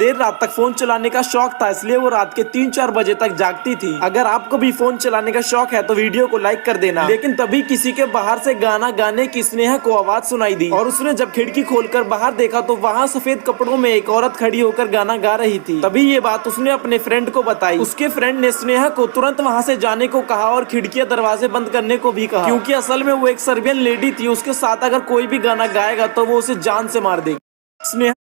देर रात तक फोन चलाने का शौक था, इसलिए वो रात के 3-4 बजे तक जागती थी। अगर आपको भी फोन चलाने का शौक है तो वीडियो को लाइक कर देना। लेकिन तभी किसी के बाहर से गाना गाने की स्नेहा को आवाज सुनाई दी और उसने जब खिड़की खोलकर बाहर देखा तो वहाँ सफेद कपड़ों में एक औरत खड़ी होकर गाना गा रही थी। तभी ये बात उसने अपने फ्रेंड को बताई। उसके फ्रेंड ने स्नेहा को तुरंत वहाँ से जाने को कहा और खिड़कियां दरवाजे बंद करने को भी कहा, क्योंकि असल में वो एक सर्बियन लेडी थी। उसके साथ अगर कोई भी गाना गाएगा तो वो उसे जान से मार देगी। स्नेहा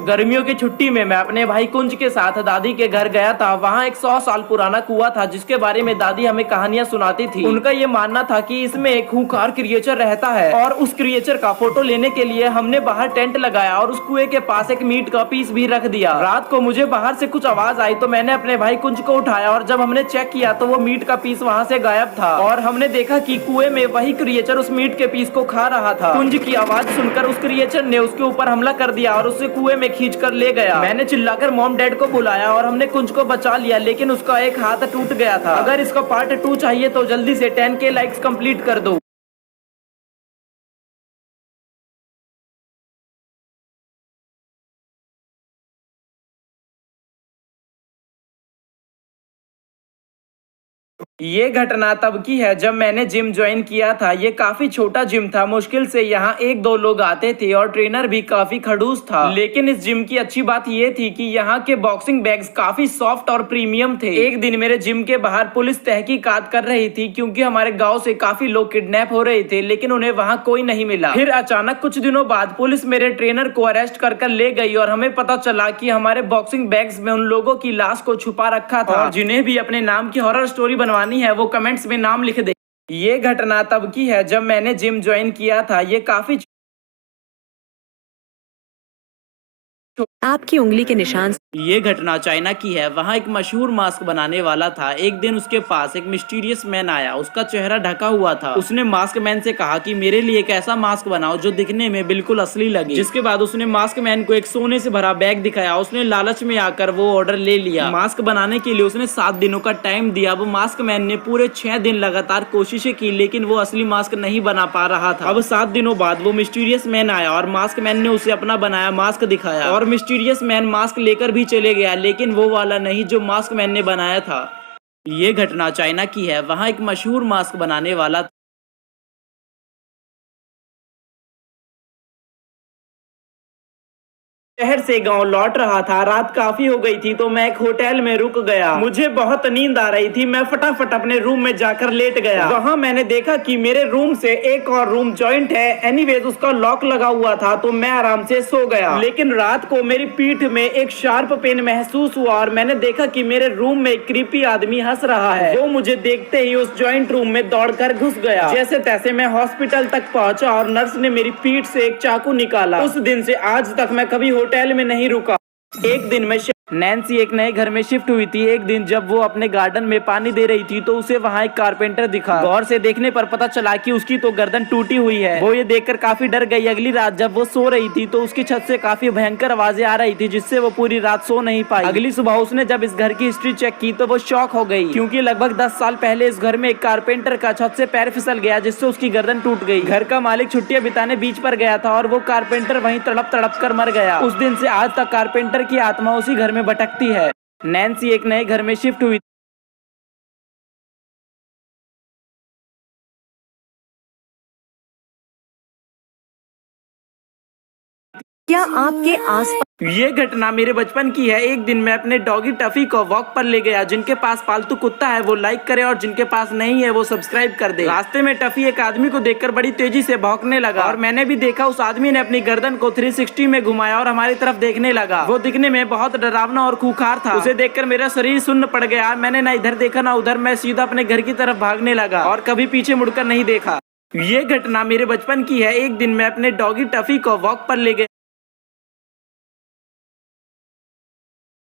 गर्मियों की छुट्टी में मैं अपने भाई कुंज के साथ दादी के घर गया था। वहाँ एक 100 साल पुराना कुआं था जिसके बारे में दादी हमें कहानियां सुनाती थी। उनका ये मानना था कि इसमें एक खूंखार क्रिएचर रहता है और उस क्रिएचर का फोटो लेने के लिए हमने बाहर टेंट लगाया और उस कुएं के पास एक मीट का पीस भी रख दिया। रात को मुझे बाहर से कुछ आवाज आई तो मैंने अपने भाई कुंज को उठाया और जब हमने चेक किया तो वो मीट का पीस वहाँ से गायब था और हमने देखा कि कुएं में वही क्रिएचर उस मीट के पीस को खा रहा था। कुंज की आवाज सुनकर उस क्रिएचर ने उसके ऊपर हमला कर दिया और उसे कुएं में खींच कर ले गया। मैंने चिल्लाकर मॉम डैड को बुलाया और हमने कुंज को बचा लिया, लेकिन उसका एक हाथ टूट गया था। अगर इसका पार्ट 2 चाहिए तो जल्दी से 10K लाइक्स कंप्लीट कर दो। ये घटना तब की है जब मैंने जिम ज्वाइन किया था। ये काफी छोटा जिम था, मुश्किल से यहाँ 1-2 लोग आते थे और ट्रेनर भी काफी खड़ूस था। लेकिन इस जिम की अच्छी बात ये थी कि यहाँ के बॉक्सिंग बैग्स काफी सॉफ्ट और प्रीमियम थे। एक दिन मेरे जिम के बाहर पुलिस तहकीकात कर रही थी क्योंकि हमारे गाँव से काफी लोग किडनैप हो रहे थे, लेकिन उन्हें वहाँ कोई नहीं मिला। फिर अचानक कुछ दिनों बाद पुलिस मेरे ट्रेनर को अरेस्ट कर ले गई और हमें पता चला कि हमारे बॉक्सिंग बैग्स में उन लोगों की लाश को छुपा रखा था। और जिन्हें भी अपने नाम की हॉरर स्टोरी बनवानी है वो कमेंट्स में नाम लिख दे। ये घटना तब की है जब मैंने जिम ज्वाइन किया था। ये काफी आपकी उंगली के निशान। ये घटना चाइना की है। वहाँ एक मशहूर मास्क बनाने वाला था। एक दिन उसके पास एक मिस्टीरियस मैन आया। उसका चेहरा ढका हुआ था। उसने मास्क मैन से कहा कि मेरे लिए एक ऐसा मास्क बनाओ जो दिखने में बिल्कुल असली लगे। जिसके बाद उसने मास्क मैन को एक सोने से भरा बैग दिखाया। उसने लालच में आकर वो ऑर्डर ले लिया। मास्क बनाने के लिए उसने 7 दिनों का टाइम दिया। वो मास्क मैन ने पूरे 6 दिन लगातार कोशिशें की, लेकिन वो असली मास्क नहीं बना पा रहा था। अब 7 दिनों बाद वो मिस्टीरियस मैन आया और मास्क मैन ने उसे अपना बनाया मास्क दिखाया और मिस्टीरियस मैन मास्क लेकर भी चले गया, लेकिन वो वाला नहीं जो मास्क मैन ने बनाया था। ये घटना चाइना की है। वहाँ एक मशहूर मास्क बनाने वाला शहर से गांव लौट रहा था। रात काफी हो गई थी तो मैं एक होटल में रुक गया। मुझे बहुत नींद आ रही थी। मैं फटाफट अपने रूम में जाकर लेट गया। वहां मैंने देखा कि मेरे रूम से एक और रूम जॉइंट है। एनीवेज उसका लॉक लगा हुआ था तो मैं आराम से सो गया। लेकिन रात को मेरी पीठ में एक शार्प पेन महसूस हुआ और मैंने देखा कि मेरे रूम में एक क्रीपी आदमी हंस रहा है। वो मुझे देखते ही उस जॉइंट रूम में दौड़कर घुस गया। जैसे तैसे मैं हॉस्पिटल तक पहुंचा और नर्स ने मेरी पीठ से एक चाकू निकाला। उस दिन से आज तक मैं कभी होटल में नहीं रुका। एक दिन मैं नैन्सी एक नए घर में शिफ्ट हुई थी। एक दिन जब वो अपने गार्डन में पानी दे रही थी तो उसे वहाँ एक कारपेंटर दिखा। गौर से देखने पर पता चला कि उसकी तो गर्दन टूटी हुई है। वो ये देखकर काफी डर गई। अगली रात जब वो सो रही थी तो उसकी छत से काफी भयंकर आवाजें आ रही थी, जिससे वो पूरी रात सो नहीं पाई। अगली सुबह उसने जब इस घर की हिस्ट्री चेक की तो वो शॉक हो गई, क्योंकि लगभग 10 साल पहले इस घर में एक कारपेंटर का छत से पैर फिसल गया, जिससे उसकी गर्दन टूट गई। घर का मालिक छुट्टियां बिताने बीच पर गया था और वो कारपेंटर वहीं तड़प तड़प कर मर गया। उस दिन से आज तक कारपेंटर की आत्मा उसी घर में भटकती है। नैन्सी एक नए घर में शिफ्ट हुई। क्या आपके आस ये घटना मेरे बचपन की है। एक दिन मैं अपने डॉगी टफी को वॉक पर ले गया। जिनके पास पालतू कुत्ता है वो लाइक करे और जिनके पास नहीं है वो सब्सक्राइब कर दे। रास्ते में टफी एक आदमी को देखकर बड़ी तेजी से भौंकने लगा और मैंने भी देखा उस आदमी ने अपनी गर्दन को 360 में घुमाया और हमारी तरफ देखने लगा। वो दिखने में बहुत डरावना और खूंखार था। उसे देखकर मेरा शरीर सुन्न पड़ गया। मैंने ना इधर देखा ना उधर। मैं सीधा अपने घर की तरफ भागने लगा और कभी पीछे मुड़कर नहीं देखा। ये घटना मेरे बचपन की है। एक दिन मैं अपने डॉगी टफी को वॉक पर ले गया।